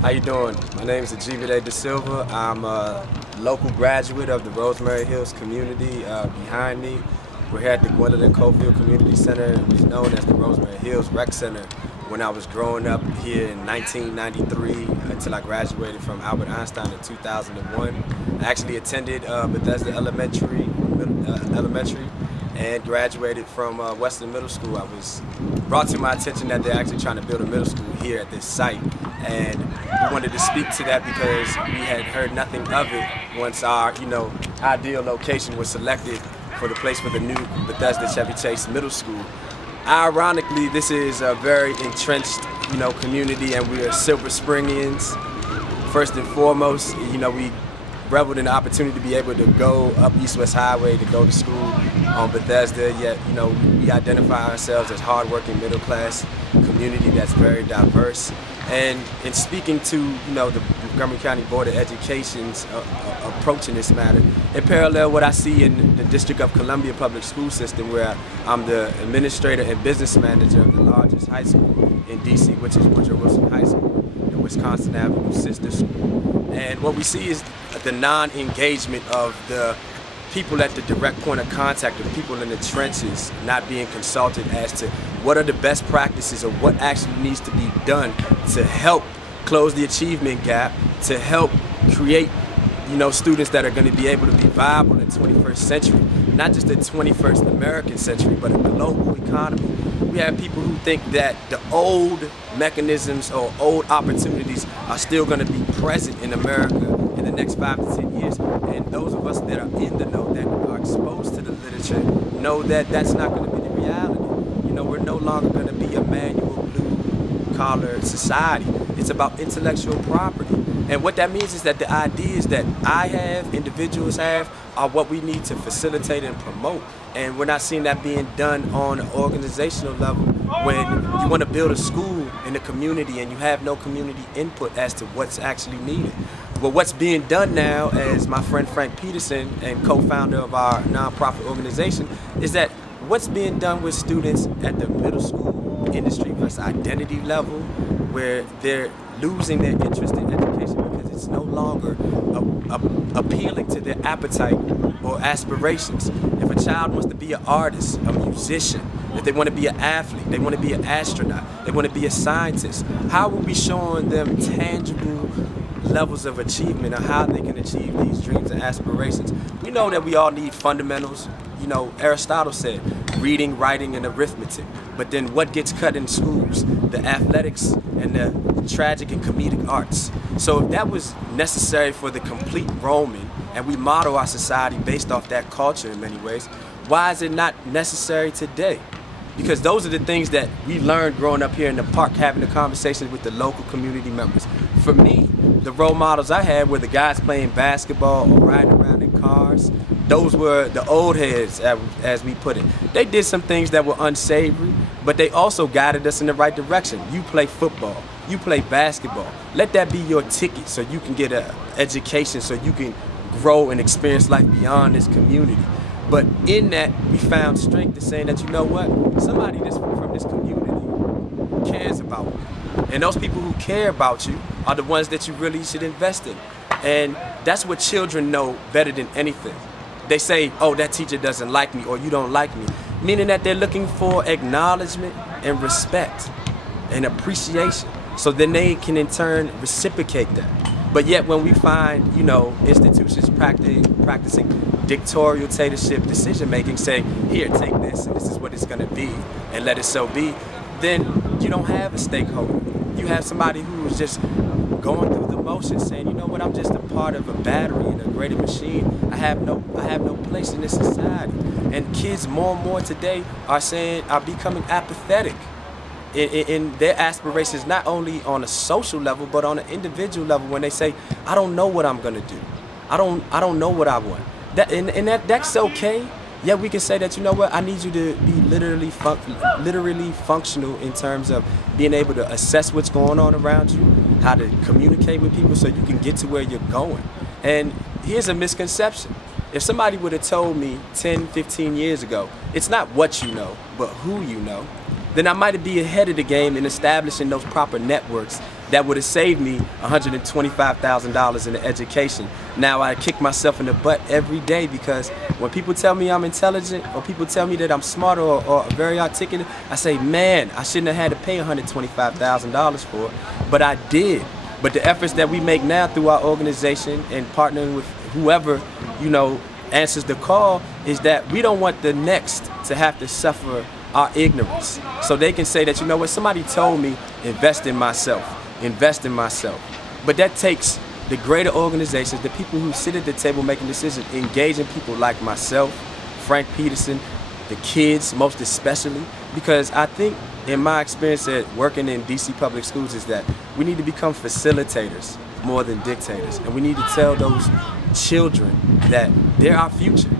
How you doing? My name is Ajibade Da Silva. I'm a local graduate of the Rosemary Hills community. Behind me, we're here at the Gwendolyn Cofield Community Center. It was known as the Rosemary Hills Rec Center when I was growing up here in 1993 until I graduated from Albert Einstein in 2001. I actually attended Bethesda Elementary and graduated from Western Middle School. I was brought to my attention that they're actually trying to build a middle school here at this site, and we wanted to speak to that because we had heard nothing of it once our ideal location was selected for the place for the new Bethesda Chevy Chase Middle School. Ironically, this is a very entrenched community, and we are Silver Springians. First and foremost, we reveled in the opportunity to be able to go up East-West Highway to go to school on Bethesda, yet we identify ourselves as hardworking middle-class community that's very diverse. And in speaking to the Montgomery County Board of Education's approach in this matter, in parallel what I see in the District of Columbia public school system, where I'm the administrator and business manager of the largest high school in DC, which is Woodrow Wilson High School, the Wisconsin Avenue sister school. And what we see is the non-engagement of the people at the direct point of contact, the people in the trenches, not being consulted as to what are the best practices or what actually needs to be done to help close the achievement gap, to help create students that are going to be able to be viable in the 21st century, not just the 21st American century, but a global economy. We have people who think that the old mechanisms or old opportunities are still going to be present in America in the next 5 to 10 years. And those of us that are in the know, that are exposed to the literature, know that that's not going to be the reality. We're no longer going to be a manual blue-collar society. It's about intellectual property. And what that means is that the ideas that I have, individuals have, are what we need to facilitate and promote. And we're not seeing that being done on an organizational level when you want to build a school in the community and you have no community input as to what's actually needed. Well, what's being done now, as my friend Frank Peterson and co-founder of our nonprofit organization, is that what's being done with students at the middle school industry versus identity level, where they're losing their interest in education because it's no longer appealing to their appetite or aspirations. If a child wants to be an artist, a musician, if they want to be an athlete, they want to be an astronaut, they want to be a scientist, how are we showing them tangible levels of achievement or how they can achieve these dreams and aspirations? We know that we all need fundamentals. Aristotle said reading, writing, and arithmetic. But then what gets cut in schools? The athletics and the tragic and comedic arts. So if that was necessary for the complete Roman, and we model our society based off that culture in many ways, why is it not necessary today? Because those are the things that we learned growing up here in the park, having the conversations with the local community members. For me, the role models I had were the guys playing basketball or riding around in cars. Those were the old heads, as we put it. They did some things that were unsavory, but they also guided us in the right direction. You play football, you play basketball. Let that be your ticket so you can get an education, so you can grow and experience life beyond this community. But in that, we found strength in saying that, somebody from this community cares about me. And those people who care about you are the ones that you really should invest in. And that's what children know better than anything. They say, oh, that teacher doesn't like me, or you don't like me, meaning that they're looking for acknowledgement and respect and appreciation, so then they can in turn reciprocate that. But yet when we find, institutions practicing dictatorship decision-making, saying, here, take this, and this is what it's going to be, and let it so be, then you don't have a stakeholder. You have somebody who's just going through the motions, saying, I'm just a part of a battery in a greater machine. I have no place in this society. And kids more and more today are becoming apathetic in their aspirations, not only on a social level, but on an individual level, when they say, I don't know what I'm gonna do. I don't know what I want. That's okay. Yeah, we can say that, I need you to be literally functional in terms of being able to assess what's going on around you, how to communicate with people so you can get to where you're going. And here's a misconception. If somebody would have told me 10, 15 years ago, it's not what you know, but who you know, then I might be ahead of the game in establishing those proper networks that would have saved me $125,000 in education. Now I kick myself in the butt every day because when people tell me I'm intelligent or people tell me that I'm smart or very articulate, I say, man, I shouldn't have had to pay $125,000 for it, but I did. But the efforts that we make now through our organization and partnering with whoever, you know, answers the call is that we don't want the next to have to suffer our ignorance. So they can say that, you know what, somebody told me, invest in myself. But that takes the greater organizations, the people who sit at the table making decisions, engaging people like myself, Frank Peterson, the kids most especially, because I think in my experience at working in DC public schools is that we need to become facilitators more than dictators. And we need to tell those children that they're our future.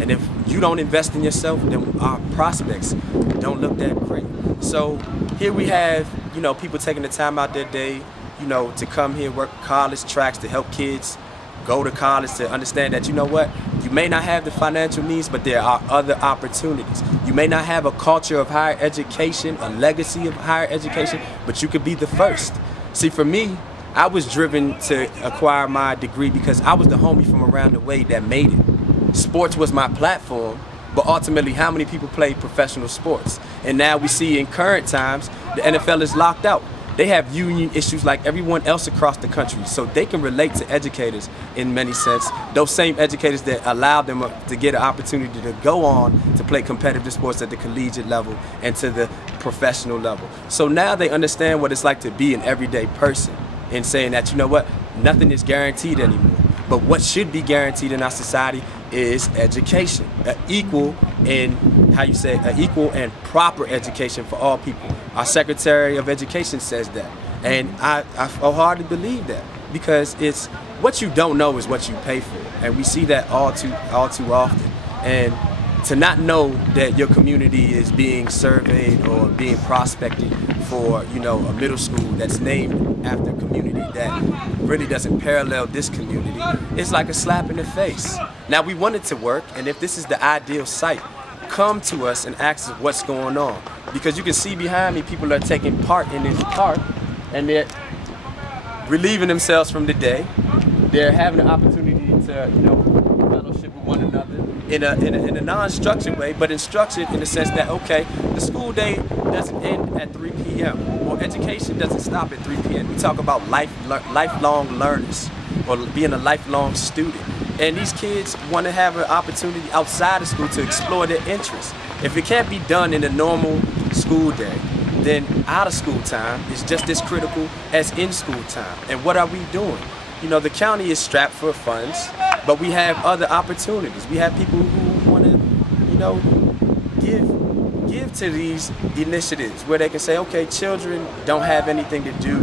And if you don't invest in yourself, then our prospects don't look that great. So here we have, you know, people taking the time out their day, you know, to come here, work college tracks to help kids go to college, to understand that, you know what, you may not have the financial means, but there are other opportunities. You may not have a culture of higher education, a legacy of higher education, but you could be the first. See, for me, I was driven to acquire my degree because I was the homie from around the way that made it. Sports was my platform, but ultimately how many people play professional sports? And now we see in current times, the NFL is locked out. They have union issues like everyone else across the country, so they can relate to educators in many sense. Those same educators that allowed them to get an opportunity to go on to play competitive sports at the collegiate level and to the professional level. So now they understand what it's like to be an everyday person and saying that, you know what, nothing is guaranteed anymore. But what should be guaranteed in our society is education, an equal and proper education for all people. Our Secretary of Education says that, and I wholeheartedly believe that, because it's what you don't know is what you pay for, and we see that all too often. And to not know that your community is being surveyed or being prospected for, you know, a middle school that's named after a community that really doesn't parallel this community, it's like a slap in the face. Now, we want it to work, and if this is the ideal site, come to us and ask us what's going on. Because you can see behind me, people are taking part in this park, and they're relieving themselves from the day. They're having an opportunity to, you know, fellowship with one another in a non-structured way, but in structured in the sense that, okay, the school day doesn't end at 3 p.m. or education doesn't stop at 3 p.m. We talk about lifelong learners or being a lifelong student. And these kids want to have an opportunity outside of school to explore their interests. If it can't be done in a normal school day, then out of school time is just as critical as in school time. And what are we doing? You know, the county is strapped for funds, but we have other opportunities. We have people who want to, you know, give to these initiatives where they can say, okay, children don't have anything to do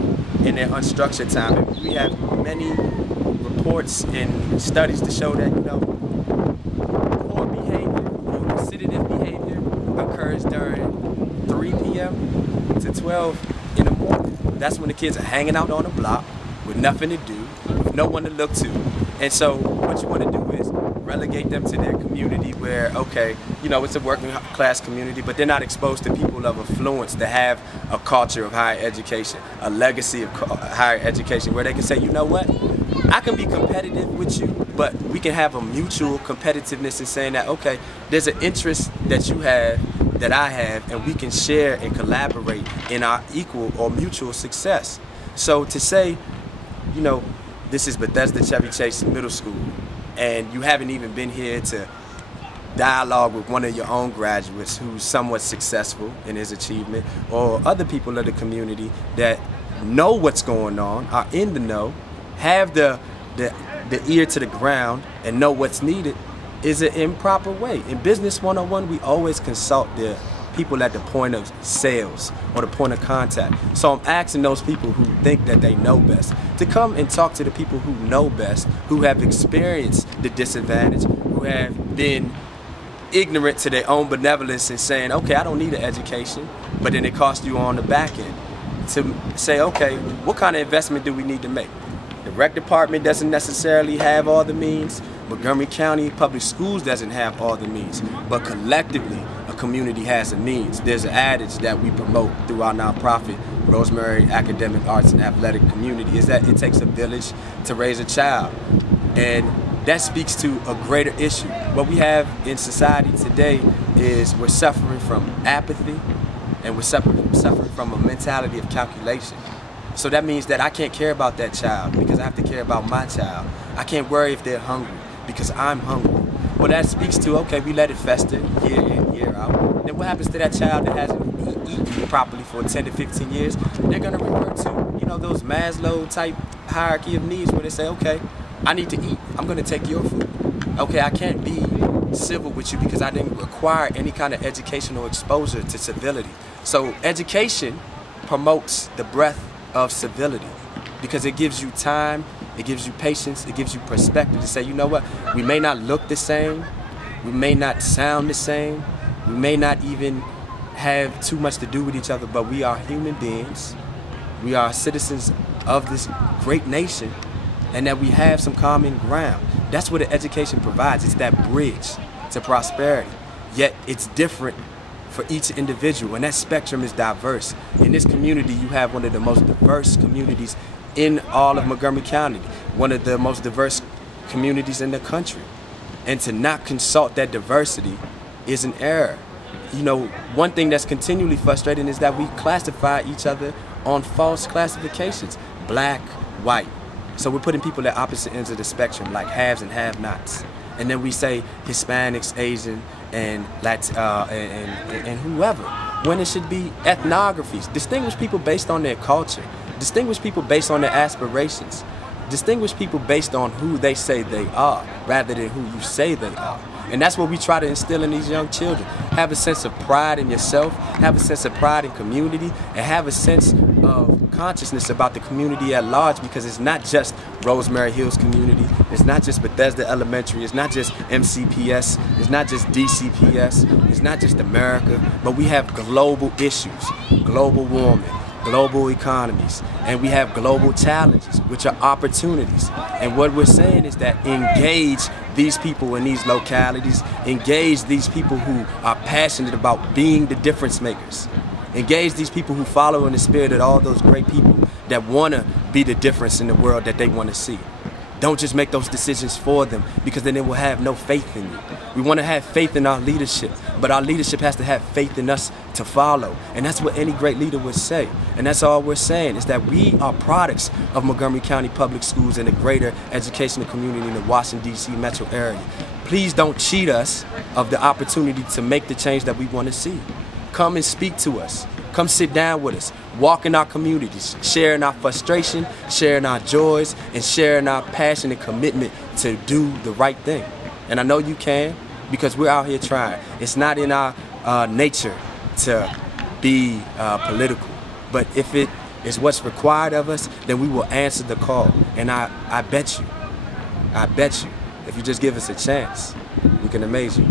in their unstructured time. And we have many reports and studies to show that, you know, poor behavior or dissident behavior occurs during 3 p.m. to 12 in the morning. That's when the kids are hanging out on the block with nothing to do, with no one to look to. And so what you want to do is relegate them to their community where, okay, you know, it's a working class community, but they're not exposed to people of affluence that have a culture of higher education, a legacy of higher education, where they can say, you know what, I can be competitive with you, but we can have a mutual competitiveness in saying that, okay, there's an interest that you have, that I have, and we can share and collaborate in our equal or mutual success. So to say, you know, this is Bethesda Chevy Chase Middle School, and you haven't even been here to dialogue with one of your own graduates who's somewhat successful in his achievement, or other people of the community that know what's going on, are in the know, have the ear to the ground and know what's needed, is an improper way. In Business 101, we always consult the people at the point of sales or the point of contact. So I'm asking those people who think that they know best to come and talk to the people who know best, who have experienced the disadvantage, who have been ignorant to their own benevolence and saying, okay, I don't need an education, but then it costs you on the back end. To say, okay, what kind of investment do we need to make? The rec department doesn't necessarily have all the means. Montgomery County Public Schools doesn't have all the means, but collectively, a community has the means. There's an adage that we promote through our nonprofit Rosemary Academic Arts and Athletic Community is that it takes a village to raise a child. And that speaks to a greater issue. What we have in society today is we're suffering from apathy, and we're suffering from a mentality of calculation. So that means that I can't care about that child because I have to care about my child. I can't worry if they're hungry because I'm hungry. Well, that speaks to, okay, we let it fester year in, year out. Then what happens to that child that hasn't eaten properly for 10 to 15 years? They're gonna revert to, you know, those Maslow type hierarchy of needs where they say, okay, I need to eat, I'm gonna take your food. Okay, I can't be civil with you because I didn't acquire any kind of educational exposure to civility. So education promotes the breadth of civility because it gives you time, it gives you patience, it gives you perspective to say, you know what, we may not look the same, we may not sound the same, we may not even have too much to do with each other, but we are human beings, we are citizens of this great nation, and that we have some common ground. That's what education provides. It's that bridge to prosperity. Yet it's different for each individual, and that spectrum is diverse. In this community, you have one of the most diverse communities in all of Montgomery County, one of the most diverse communities in the country. And to not consult that diversity is an error. You know, one thing that's continually frustrating is that we classify each other on false classifications, black, white. So we're putting people at opposite ends of the spectrum, like haves and have-nots. And then we say Hispanics, Asian, and and whoever, when it should be ethnographies. Distinguish people based on their culture. Distinguish people based on their aspirations. Distinguish people based on who they say they are, rather than who you say they are. And that's what we try to instill in these young children. Have a sense of pride in yourself, have a sense of pride in community, and have a sense of consciousness about the community at large, because it's not just Rosemary Hills community, it's not just Bethesda Elementary, it's not just MCPS, it's not just DCPS, it's not just America, but we have global issues, global warming, global economies, and we have global challenges, which are opportunities. And what we're saying is that engage these people in these localities, engage these people who are passionate about being the difference makers. Engage these people who follow in the spirit of all those great people that want to be the difference in the world that they want to see. Don't just make those decisions for them, because then they will have no faith in you. We want to have faith in our leadership, but our leadership has to have faith in us to follow. And that's what any great leader would say. And that's all we're saying, is that we are products of Montgomery County Public Schools and the greater educational community in the Washington, D.C. metro area. Please don't cheat us of the opportunity to make the change that we want to see. Come and speak to us. Come sit down with us. Walk in our communities, sharing our frustration, sharing our joys, and sharing our passion and commitment to do the right thing. And I know you can, because we're out here trying. It's not in our nature to be political, but if it is what's required of us, then we will answer the call. And I bet you, if you just give us a chance, we can amaze you.